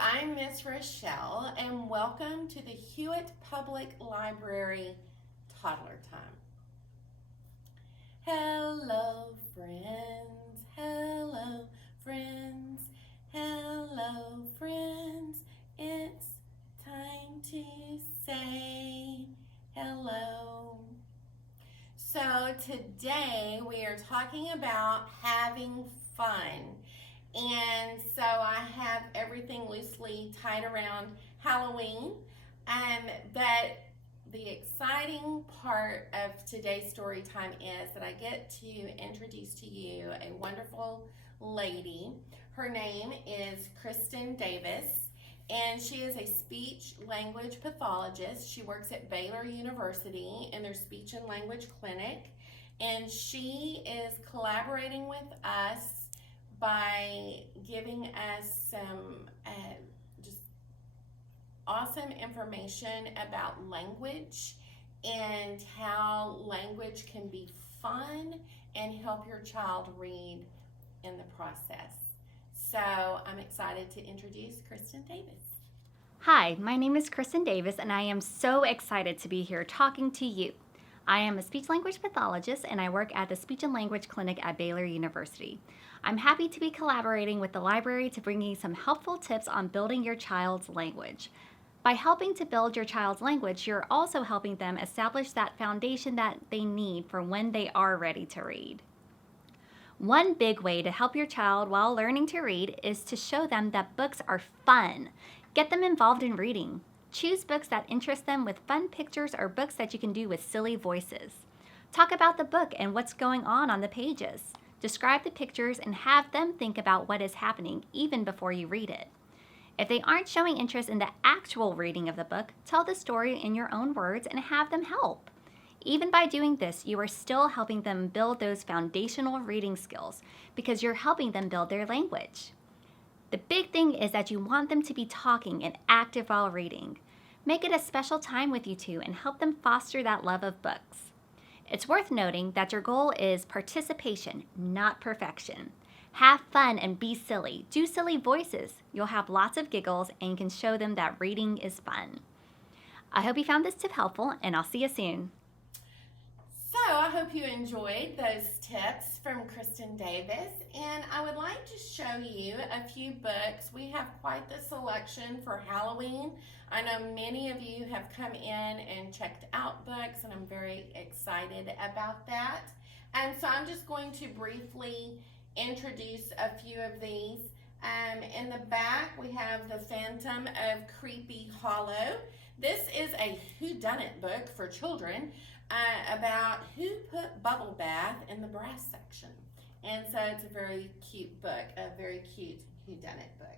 I'm Miss Rochelle, and welcome to the Hewitt Public Library Toddler Time. Hello, friends. Hello, friends. Hello, friends. It's time to say hello. So today we are talking about having fun. And so I have everything loosely tied around Halloween. But the exciting part of today's story time is that I get to introduce to you a wonderful lady. Her name is Kristen Davis, and she is a speech language pathologist. She works at Baylor University in their speech and language clinic, and she is collaborating with us by giving us some just awesome information about language and how language can be fun and help your child read in the process. So I'm excited to introduce Kristen Davis. Hi, my name is Kristen Davis, and I am so excited to be here talking to you. I am a speech language pathologist, and I work at the Speech and Language Clinic at Baylor University. I'm happy to be collaborating with the library to bring you some helpful tips on building your child's language. By helping to build your child's language, you're also helping them establish that foundation that they need for when they are ready to read. One big way to help your child while learning to read is to show them that books are fun. Get them involved in reading. Choose books that interest them with fun pictures or books that you can do with silly voices. Talk about the book and what's going on the pages. Describe the pictures and have them think about what is happening even before you read it. If they aren't showing interest in the actual reading of the book, tell the story in your own words and have them help. Even by doing this, you are still helping them build those foundational reading skills because you're helping them build their language. The big thing is that you want them to be talking and active while reading. Make it a special time with you two and help them foster that love of books. It's worth noting that your goal is participation, not perfection. Have fun and be silly. Do silly voices. You'll have lots of giggles and you can show them that reading is fun. I hope you found this tip helpful, and I'll see you soon. So I hope you enjoyed those tips from Kristen Davis, and I would like to show you a few books. We have quite the selection for Halloween. I know many of you have come in and checked out books, and I'm very excited about that. And so I'm just going to briefly introduce a few of these. In the back, we have The Phantom of Creepy Hollow. This is a whodunit book for children about who put bubble bath in the brass section. And so it's a very cute book, a very cute whodunit book.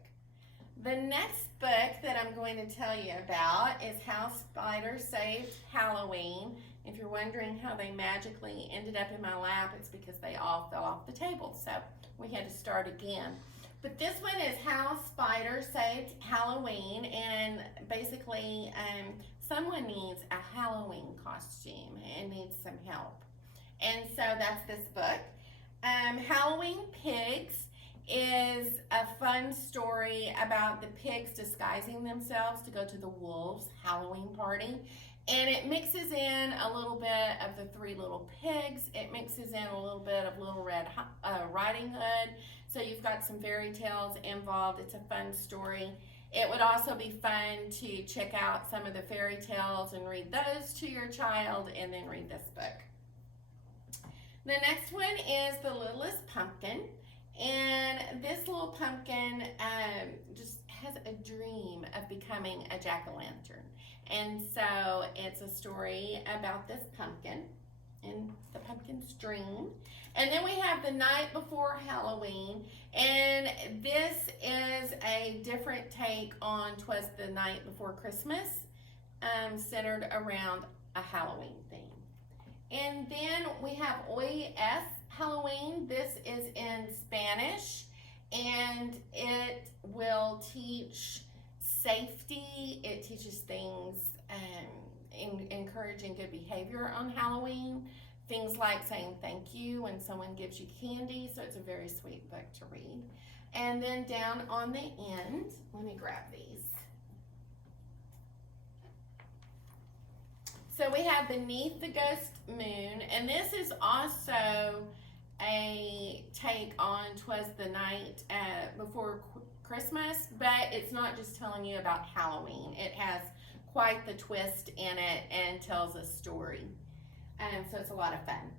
The next book that I'm going to tell you about is How Spiders Saved Halloween. If you're wondering how they magically ended up in my lap, it's because they all fell off the table. So we had to start again. But this one is How Spiders Saved Halloween, and basically someone needs a Halloween costume and needs some help. And so that's this book. Halloween Pigs is a fun story about the pigs disguising themselves to go to the wolves' Halloween party. And it mixes in a little bit of the Three Little Pigs. It mixes in a little bit of Little Red Riding Hood. So you've got some fairy tales involved. It's a fun story. It would also be fun to check out some of the fairy tales and read those to your child and then read this book. The next one is The Littlest Pumpkin. And this little pumpkin just has a dream of becoming a jack-o'-lantern. And so it's a story about this pumpkin and the pumpkin's dream. And then we have The Night Before Halloween, and this is a different take on 'Twas the Night Before Christmas, centered around a Halloween theme. And then we have Hoy es Halloween. This is in Spanish, and it will teach safety. It teaches things encouraging good behavior on Halloween. Things like saying thank you when someone gives you candy. So it's a very sweet book to read. And then down on the end, let me grab these. So we have Beneath the Ghost Moon, and this is also a take on 'Twas the Night Before Christmas, but it's not just telling you about Halloween. It has quite the twist in it and tells a story. So it's a lot of fun.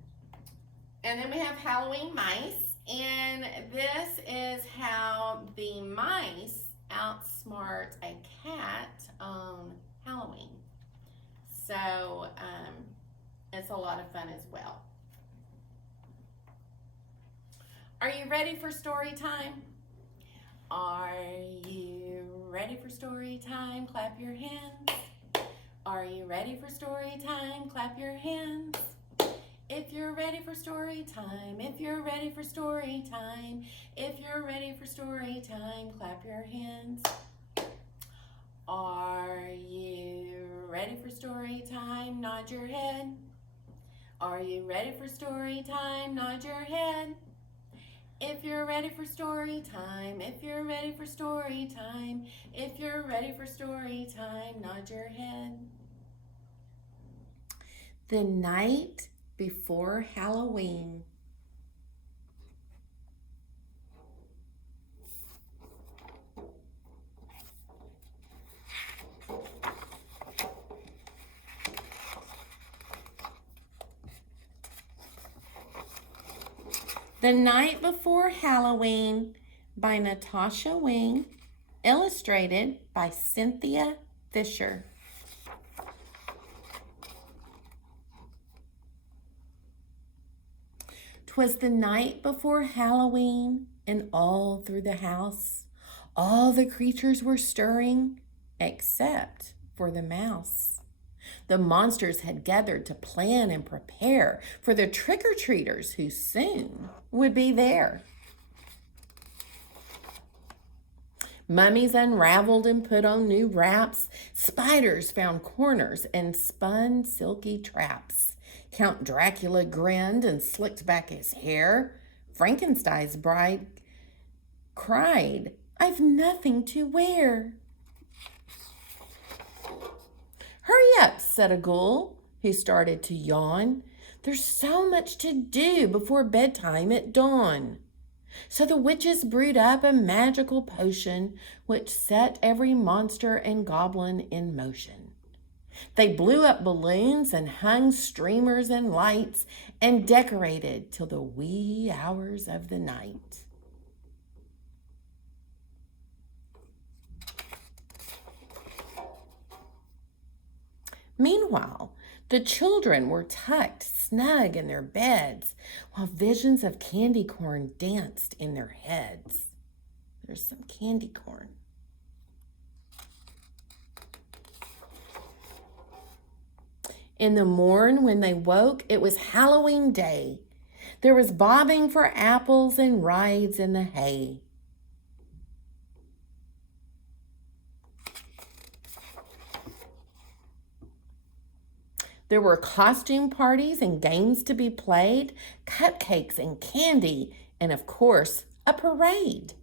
And then we have Halloween Mice, and this is how the mice outsmart a cat on Halloween. So it's a lot of fun as well. Are you ready for story time? Are you ready for story time? Clap your hands. Are you ready for story time? Clap your hands. If you're ready for story time, if you're ready for story time, if you're ready for story time, clap your hands. Are you ready for story time? Nod your head. Are you ready for story time? Nod your head. If you're ready for story time, if you're ready for story time, if you're ready for story time, nod your head. The night before Halloween. The Night Before Halloween by Natasha Wing, illustrated by Cynthia Fisher. 'Twas the night before Halloween, and all through the house, all the creatures were stirring, except for the mouse. The monsters had gathered to plan and prepare for the trick-or-treaters who soon would be there. Mummies unraveled and put on new wraps. Spiders found corners and spun silky traps. Count Dracula grinned and slicked back his hair. Frankenstein's bride cried, "I've nothing to wear." "Hurry up," said a ghoul, who started to yawn. "There's so much to do before bedtime at dawn." So the witches brewed up a magical potion which set every monster and goblin in motion. They blew up balloons and hung streamers and lights and decorated till the wee hours of the night. Meanwhile, the children were tucked snug in their beds while visions of candy corn danced in their heads. There's some candy corn. In the morn when they woke, it was Halloween day. There was bobbing for apples and rides in the hay. There were costume parties and games to be played, cupcakes and candy, and of course, a parade.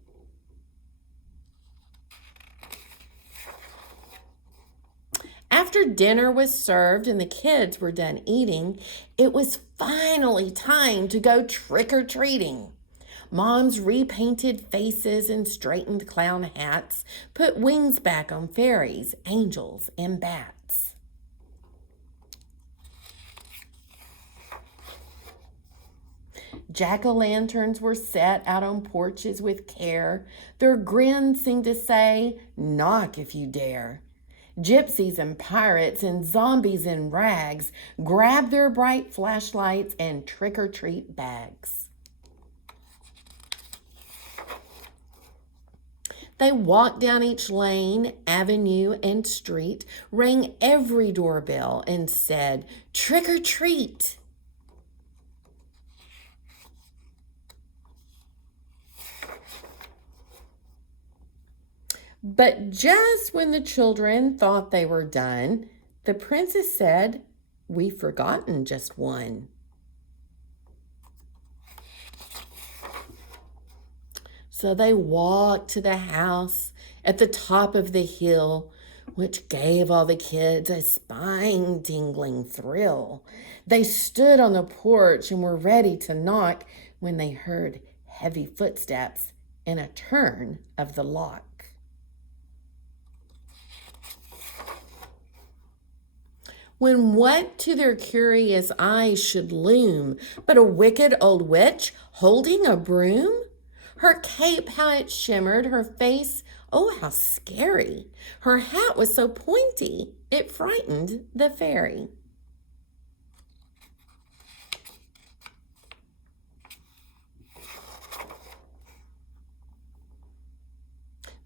After dinner was served and the kids were done eating, it was finally time to go trick-or-treating. Moms repainted faces and straightened clown hats, put wings back on fairies, angels, and bats. Jack-o'-lanterns were set out on porches with care. Their grins seemed to say, "Knock if you dare." Gypsies and pirates and zombies in rags grabbed their bright flashlights and trick-or-treat bags. They walked down each lane, avenue, and street, rang every doorbell, and said, "Trick-or-treat." But just when the children thought they were done, the princess said, "We've forgotten just one." So they walked to the house at the top of the hill, which gave all the kids a spine-tingling thrill. They stood on the porch and were ready to knock when they heard heavy footsteps and a turn of the lock. When what to their curious eyes should loom but a wicked old witch holding a broom? Her cape, how it shimmered, her face, oh, how scary. Her hat was so pointy, it frightened the fairy.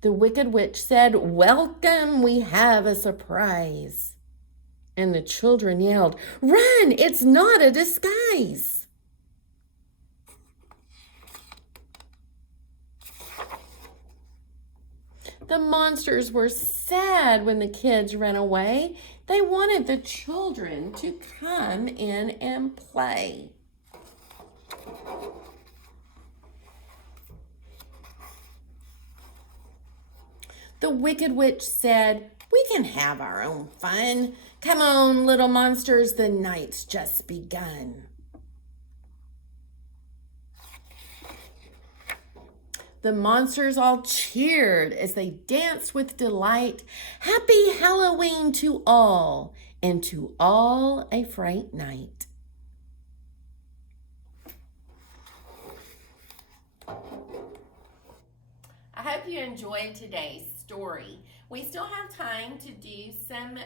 The wicked witch said, "Welcome, we have a surprise." And the children yelled, "Run, it's not a disguise." The monsters were sad when the kids ran away. They wanted the children to come in and play. The wicked witch said, "We can have our own fun. Come on, little monsters, the night's just begun." The monsters all cheered as they danced with delight. Happy Halloween to all, and to all a fright night. I hope you enjoyed today's story. We still have time to do some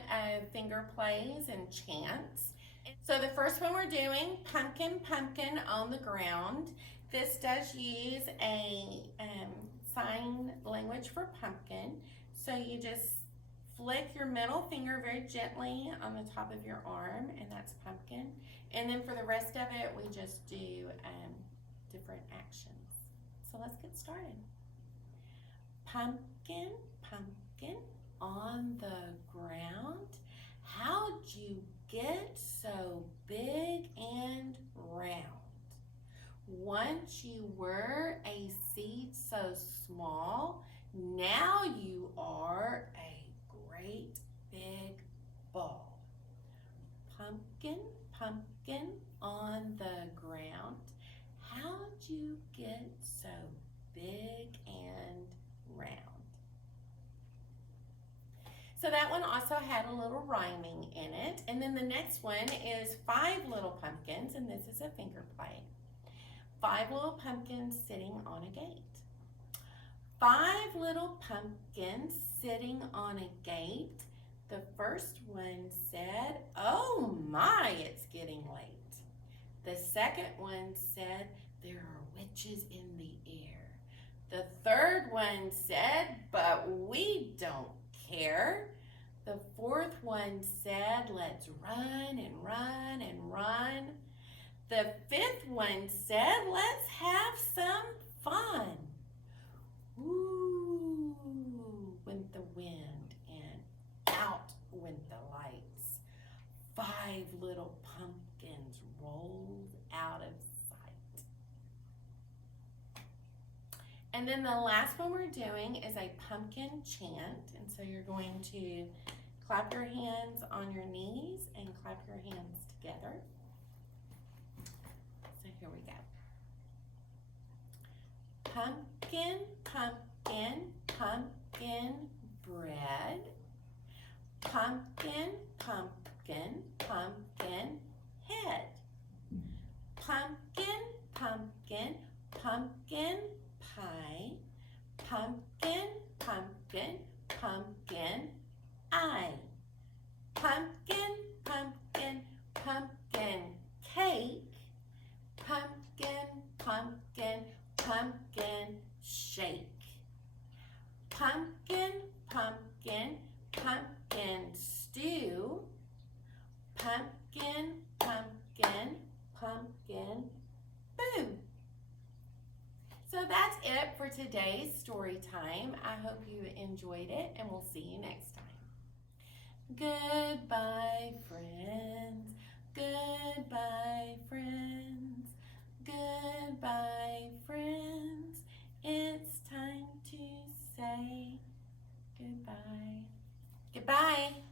finger plays and chants. So the first one we're doing, pumpkin, pumpkin on the ground. This does use a sign language for pumpkin. So you just flick your middle finger very gently on the top of your arm, and that's pumpkin. And then for the rest of it, we just do different actions. So let's get started. Pumpkin, pumpkin on the ground. How'd you get so big and round? Once you were a seed so small, now you are a great big ball. Pumpkin, pumpkin on the ground. How'd you get so big and round? So that one also had a little rhyming in it. And then the next one is 5 little pumpkins, and this is a finger play. 5 little pumpkins sitting on a gate. 5 little pumpkins sitting on a gate. The first one said, "Oh my, it's getting late." The second one said, "There are witches in the air." The third one said, "But we don't care." The fourth one said, "Let's run and run and run." The fifth one said, "Let's have some fun." Ooh, went the wind and out went the lights. 5 little pumpkins rolled out of sight. And then the last one we're doing is a pumpkin chant. And so you're going to clap your hands on your knees and clap your hands together. So here we go. Pumpkin, pumpkin, pumpkin bread. Pumpkin, pumpkin, pumpkin head. Pumpkin, pumpkin, pumpkin pie. Pumpkin, pumpkin, pumpkin eye. Pumpkin, pumpkin, pumpkin cake. Pumpkin, pumpkin, pumpkin shake. Pumpkin, pumpkin, pumpkin stew. Pumpkin, pumpkin, pumpkin boo. So that's it for today's story time. I hope you enjoyed it, and we'll see you next time. Goodbye, friends. Goodbye, friends. Goodbye, friends. It's time to say goodbye. Goodbye.